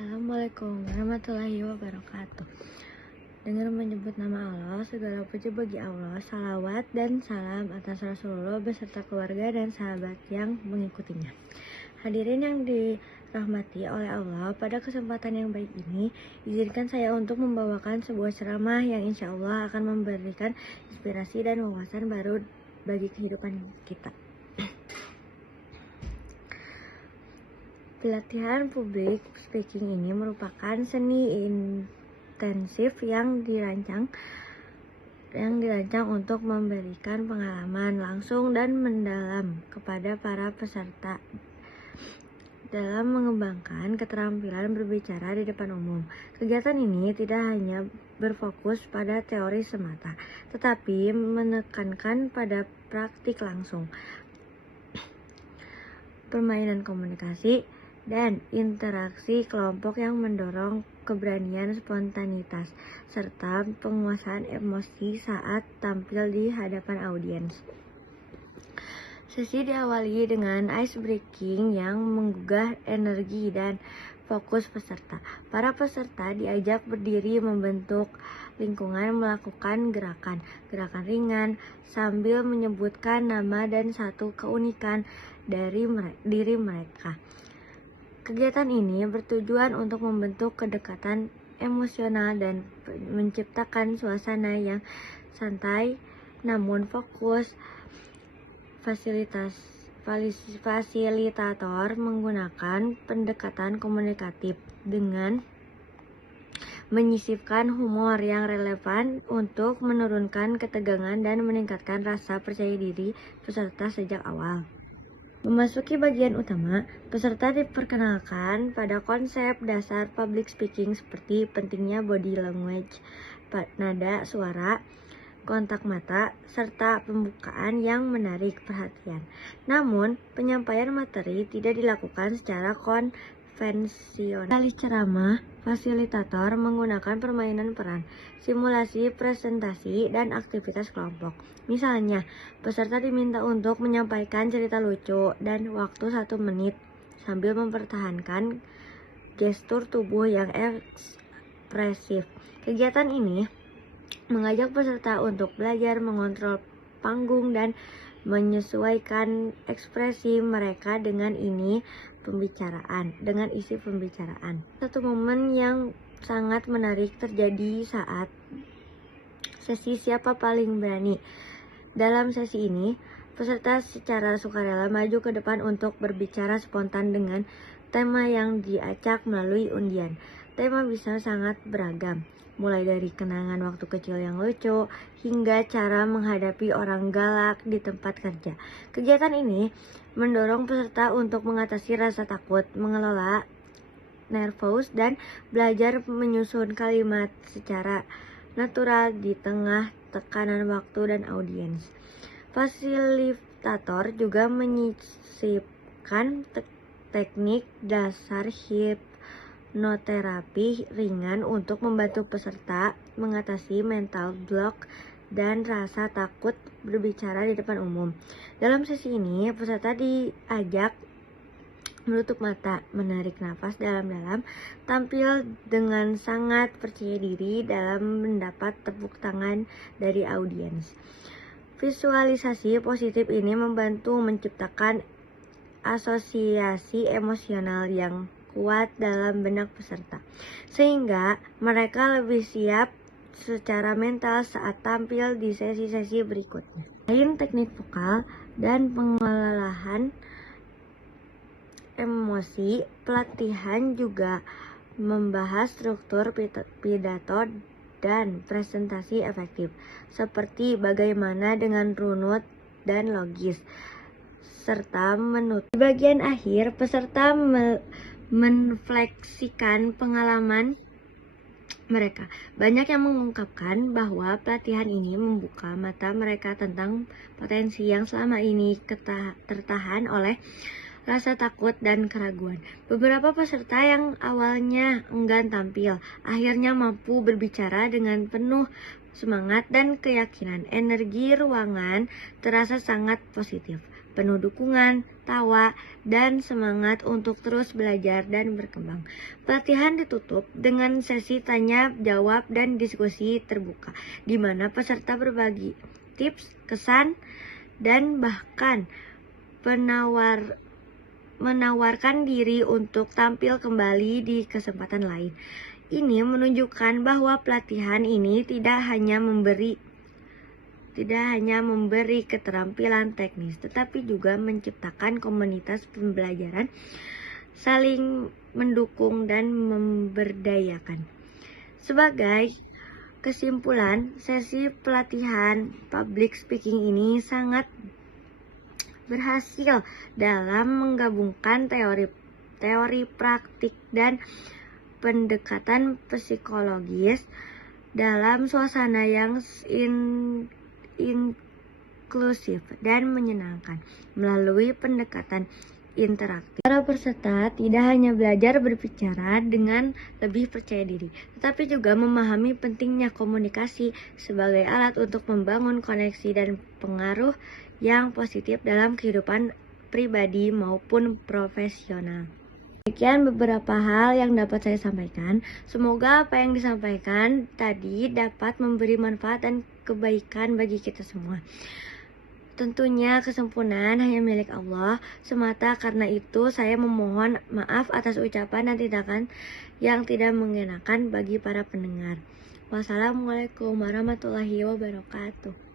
Assalamualaikum warahmatullahi wabarakatuh. Dengan menyebut nama Allah, segala puji bagi Allah, salawat dan salam atas Rasulullah beserta keluarga dan sahabat yang mengikutinya. Hadirin yang dirahmati oleh Allah, pada kesempatan yang baik ini, izinkan saya untuk membawakan sebuah ceramah yang insya Allah akan memberikan inspirasi dan wawasan baru bagi kehidupan kita. Pelatihan public speaking ini merupakan seni intensif yang dirancang untuk memberikan pengalaman langsung dan mendalam kepada para peserta dalam mengembangkan keterampilan berbicara di depan umum. Kegiatan ini tidak hanya berfokus pada teori semata, tetapi menekankan pada praktik langsung, permainan komunikasi, dan interaksi kelompok yang mendorong keberanian, spontanitas, serta penguasaan emosi saat tampil di hadapan audiens. Sesi diawali dengan ice breaking yang menggugah energi dan fokus peserta. Para peserta diajak berdiri membentuk lingkungan, melakukan gerakan ringan sambil menyebutkan nama dan satu keunikan dari diri mereka. Kegiatan ini bertujuan untuk membentuk kedekatan emosional dan menciptakan suasana yang santai namun fokus. Fasilitator menggunakan pendekatan komunikatif dengan menyisipkan humor yang relevan untuk menurunkan ketegangan dan meningkatkan rasa percaya diri peserta sejak awal. Memasuki bagian utama, peserta diperkenalkan pada konsep dasar public speaking seperti pentingnya body language, nada suara, kontak mata, serta pembukaan yang menarik perhatian. Namun, penyampaian materi tidak dilakukan secara konvensional. Kali ceramah, fasilitator menggunakan permainan peran, simulasi presentasi, dan aktivitas kelompok. Misalnya, peserta diminta untuk menyampaikan cerita lucu dan waktu 1 menit sambil mempertahankan gestur tubuh yang ekspresif. Kegiatan ini mengajak peserta untuk belajar mengontrol panggung dan menyesuaikan ekspresi mereka dengan isi pembicaraan. Satu momen yang sangat menarik terjadi saat sesi siapa paling berani. Dalam sesi ini, peserta secara sukarela maju ke depan untuk berbicara spontan dengan tema yang diacak melalui undian. Tema bisa sangat beragam, mulai dari kenangan waktu kecil yang lucu hingga cara menghadapi orang galak di tempat kerja. Kegiatan ini mendorong peserta untuk mengatasi rasa takut, mengelola nervous, dan belajar menyusun kalimat secara natural di tengah tekanan waktu dan audiens. Fasilitator juga menyisipkan teknik dasar hipnoterapi ringan untuk membantu peserta mengatasi mental block dan rasa takut berbicara di depan umum. Dalam sesi ini, peserta diajak menutup mata, menarik nafas dalam-dalam, tampil dengan sangat percaya diri dalam mendapat tepuk tangan dari audiens. Visualisasi positif ini membantu menciptakan asosiasi emosional yang kuat dalam benak peserta, sehingga mereka lebih siap secara mental saat tampil di sesi-sesi berikutnya. Selain teknik vokal dan pengolahan emosi, pelatihan juga membahas struktur pidato dan presentasi efektif, seperti bagaimana dengan runut dan logis, serta menutup. Di bagian akhir, peserta menfleksikan pengalaman mereka. Banyak yang mengungkapkan bahwa pelatihan ini membuka mata mereka tentang potensi yang selama ini tertahan oleh rasa takut dan keraguan. Beberapa peserta yang awalnya enggan tampil, akhirnya mampu berbicara dengan penuh semangat dan keyakinan. Energi ruangan terasa sangat positif. penuh dukungan, tawa, dan semangat untuk terus belajar dan berkembang. Pelatihan ditutup dengan sesi tanya jawab dan diskusi terbuka, di mana peserta berbagi tips, kesan, dan bahkan menawarkan diri untuk tampil kembali di kesempatan lain. Ini menunjukkan bahwa pelatihan ini tidak hanya memberi keterampilan teknis, tetapi juga menciptakan komunitas pembelajaran, saling mendukung dan memberdayakan. Sebagai kesimpulan, sesi pelatihan public speaking ini sangat berhasil dalam menggabungkan teori praktik dan pendekatan psikologis dalam suasana yang inklusif dan menyenangkan. Melalui pendekatan interaktif, para peserta tidak hanya belajar berbicara dengan lebih percaya diri, tetapi juga memahami pentingnya komunikasi sebagai alat untuk membangun koneksi dan pengaruh yang positif dalam kehidupan pribadi maupun profesional. Demikian beberapa hal yang dapat saya sampaikan. Semoga apa yang disampaikan tadi dapat memberi manfaat dan kebaikan bagi kita semua. Tentunya kesempurnaan hanya milik Allah semata, karena itu saya memohon maaf atas ucapan dan tindakan yang tidak mengenakan bagi para pendengar. Wassalamualaikum warahmatullahi wabarakatuh.